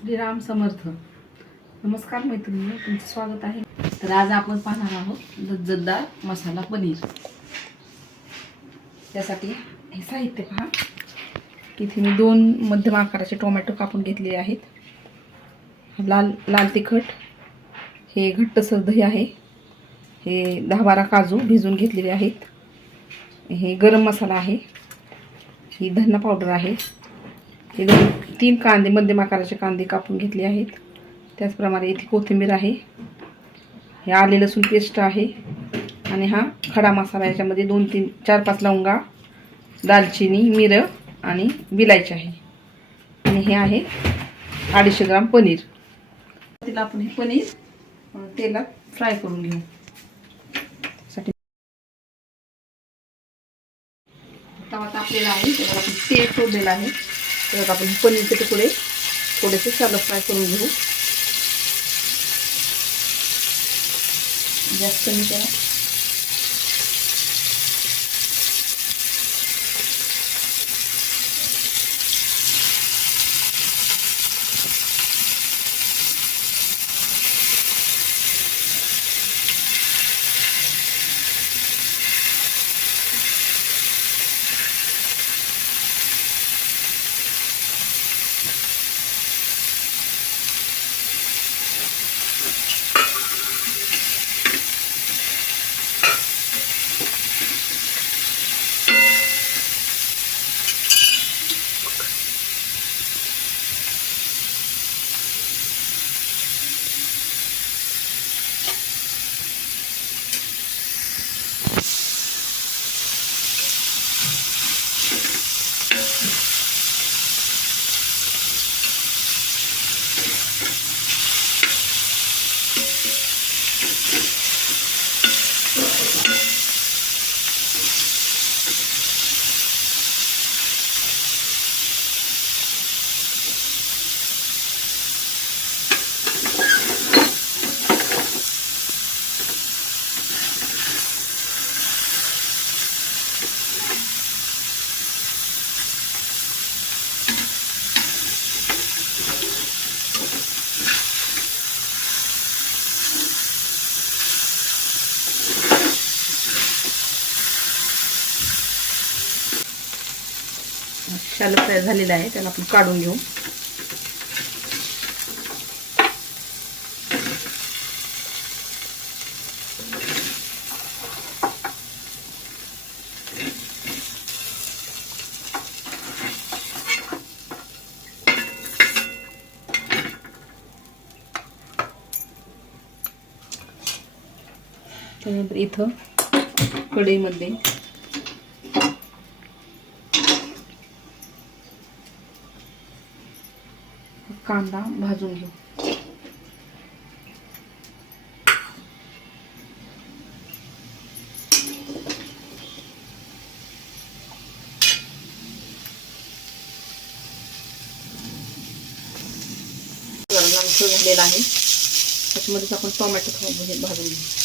श्रीराम समर्थ. नमस्कार मैत्रिणी, तुमचं स्वागत आहे. तर आज आपण पाहणार आहोत लज्जतदार मसाला पनीर. त्यासाठी हे साहित्य पहा. इथे मी 2 मध्यम आकाराचे टोमॅटो कापून घेतलेले आहेत. लाल तिखट, हे घट्टसर दही आहे, हे 10-12 काजू भिजवून घेतलेले आहेत, हे गरम मसाला आहे, ही धना पावडर आहे, हे 3 कांदे मध्यम आकाराचे कांदे कापून घेतले आहेत. त्याचप्रमाणे इथे कोथिंबीर आहे, हे आले लसूण पेस्ट आहे, आणि हा खडा मसाला. याच्यामध्ये 2-4-5 लवंगा, दालचिनी, मिरं आणि विलायची आहे. आणि हे आहे 250 ग्राम पनीर. तिला आपण हे पनीर तेलात फ्राय करून घेऊ. साठी तवा तापलेला आहे, त्याला आपण तेल सोडलेलं आहे. त्यात आपण पनीरचे तुकडे थोडेसे शालो फ्राय करून घेऊ. जास्त नाही करा. शालो फ्राय झालेला आहे, त्याला आपण काढून घेऊ. त्यानंतर इथं कढईमध्ये कांदा भाजून घेऊ. लालसर झालेला आहे, त्याच्यामध्येच आपण टोमॅटो भाजून घेऊ.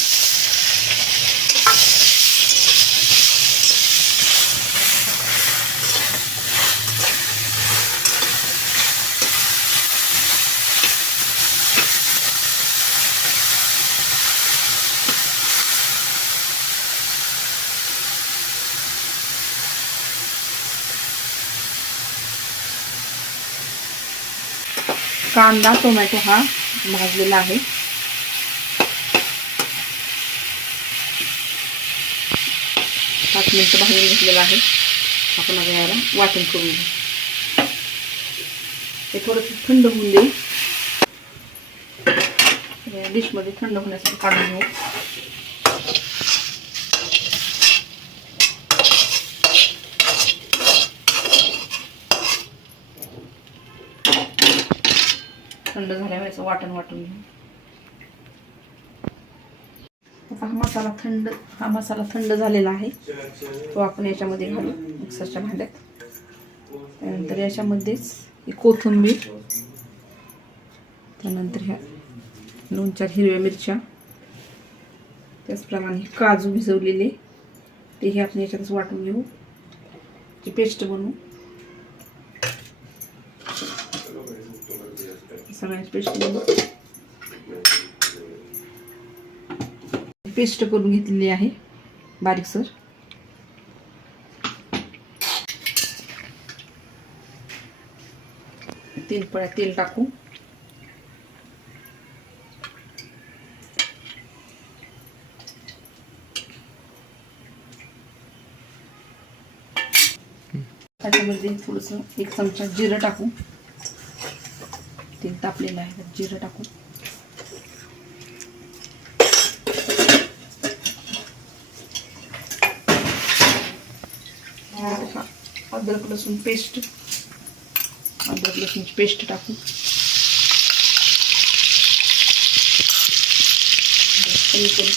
कांदा टोमॅटो हा भाजलेला आहे. पाच मिनिटं भाजून घेतलेला आहे. आपण आता याला वाटण करून घेऊ. हे थोडंसं थंड होऊन देऊ. डिशमध्ये थंड होण्यासाठी काढून घेऊ. थंड झाल्यावर याचं वाटण वाटून घेऊ. आता हा मसाला थंड झालेला आहे, तो आपण याच्यामध्ये घालू मिक्सरच्या भांड्यात. त्यानंतर याच्यामध्येच ही कोथिंबीर, त्यानंतर ह्या 2-4 हिरव्या मिरच्या, त्याचप्रमाणे काजू भिजवलेले तेही आपण याच्यातच वाटून घेऊ. ती पेस्ट बनवू. सगळ्यांची पेस्ट करून घेतलेली आहे बारीकसर. तीन पळ्या तेल टाकू. त्याच्यामध्ये थोडंसं 1 चमचा जिरं टाकू. तेल तापलेलं आहे, जिरं टाकू. अद्रक लसूण पेस्ट, अद्रक लसूणची पेस्ट टाकू. कमी करू.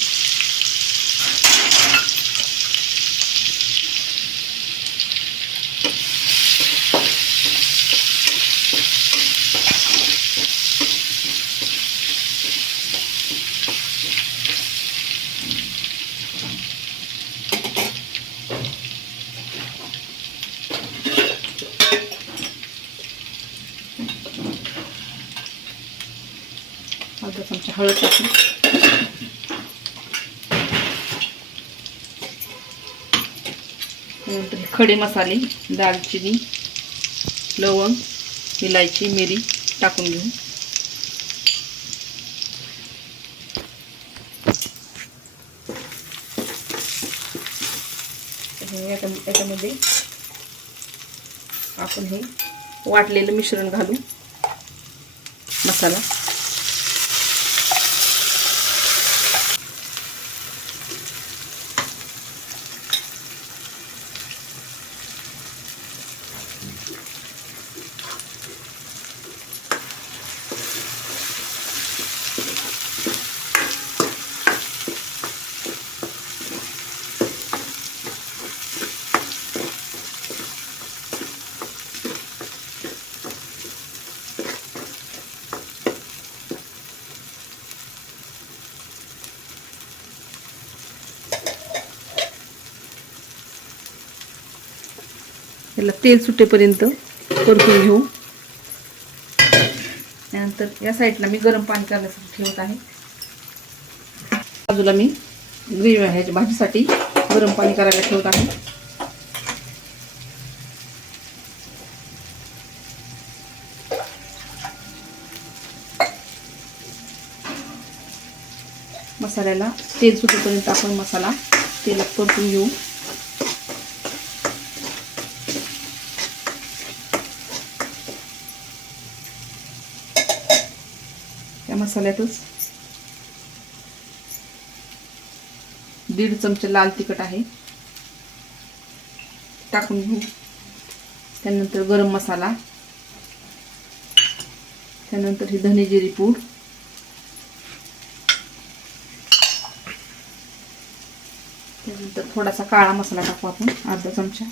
अर्धा चमचा हळद टाकू. नंतर खडे मसाले, दालचिनी, लवंग, इलायची, मिरी टाकून घेऊ. याच्यामध्ये आपण हे वाटलेलं मिश्रण घालू. मसाला याला तेल सुटेपर्यंत परतून घेऊ. त्यानंतर या साईडला मी गरम पाणी करण्यासाठी ठेवत आहे. बाजूला मी ग्रेव्ही आहे भाजीसाठी गरम पाणी करायला ठेवत आहे. मसाल्याला तेल सुटेपर्यंत आपण मसाला तेलात परतून घेऊ. या मसाल्यातच 1.5 चमचा लाल तिखट आहे टाकून घेऊ. त्यानंतर गरम मसाला, त्यानंतर ही धने जिरी पूड, त्यानंतर थोडासा काळा मसाला टाकू आपण अर्धा चमचा.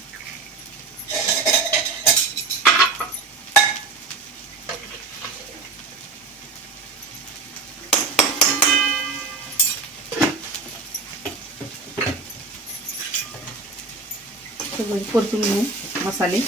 सगळे परतून घेऊ मसाले.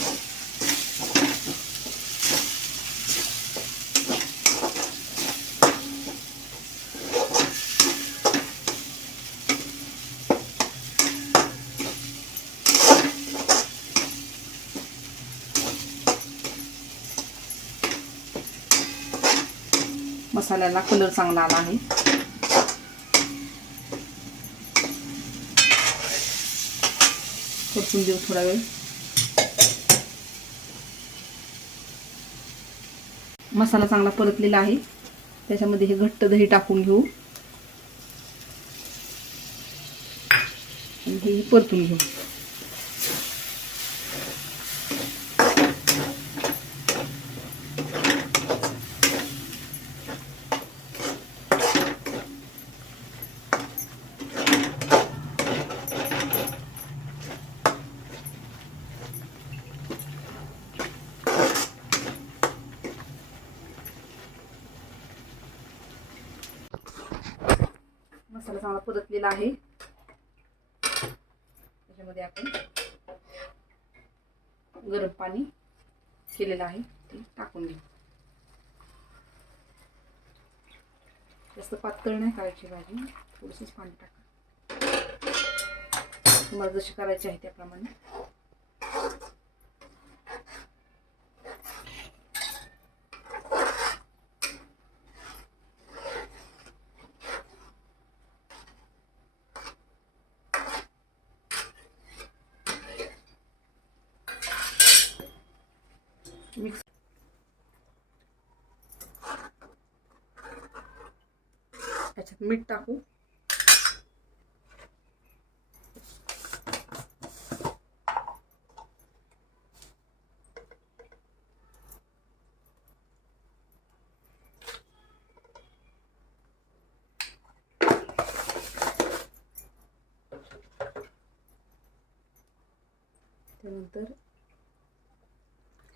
मसाल्याला कलर चांगला आला आहे. परतून देऊ थोडा वेळ. मसाला चांगला परतलेला आहे. त्याच्यामध्ये हे घट्ट दही टाकून घेऊ आणि हे परतून घेऊ. मसाला चांगला परतलेला आहे. त्याच्यामध्ये आपण गरम पाणी केलेलं आहे ते टाकून घेऊ. जास्त पातळ नाही करायची भाजी, थोडंसंच पाणी टाका. तुम्हाला जशी करायची आहे त्याप्रमाणे. मिक्स त्याच्यात मीठ टाकू. त्यानंतर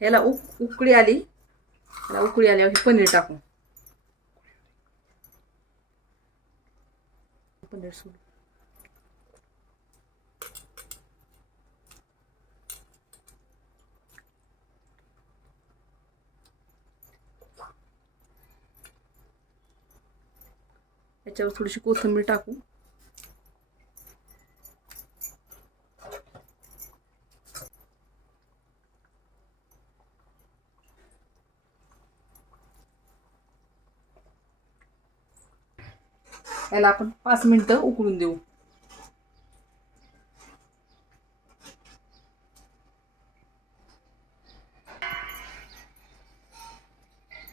ह्याला उकळी आली, ह्याला उकळी आल्यावर हे पनीर टाकू. पनीर सोडू. याच्यावर थोडीशी कोथिंबीर टाकू. याला आपण 5 मिनिटं उकळून देऊ.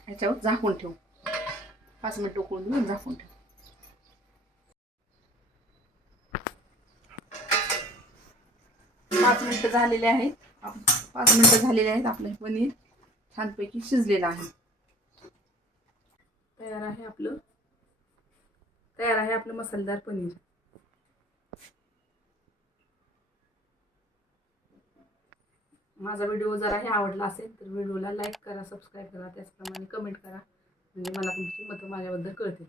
याच्यावर झाकून ठेवू. 5 मिनिटं उकळून देऊ, झाकून ठेवू. 5 मिनिटं झालेले आहेत. 5 मिनिटं झालेले आहेत. आपलं पनीर छानपैकी शिजलेलं आहे. तयार आहे आपलं मसालेदार पनीर. माझा व्हिडिओ जर आहे आवडला असेल तर व्हिडिओला लाईक करा, सबस्क्राईब करा, त्याचप्रमाणे कमेंट करा, म्हणजे मला तुमची मतं माझ्याबद्दल कळतील.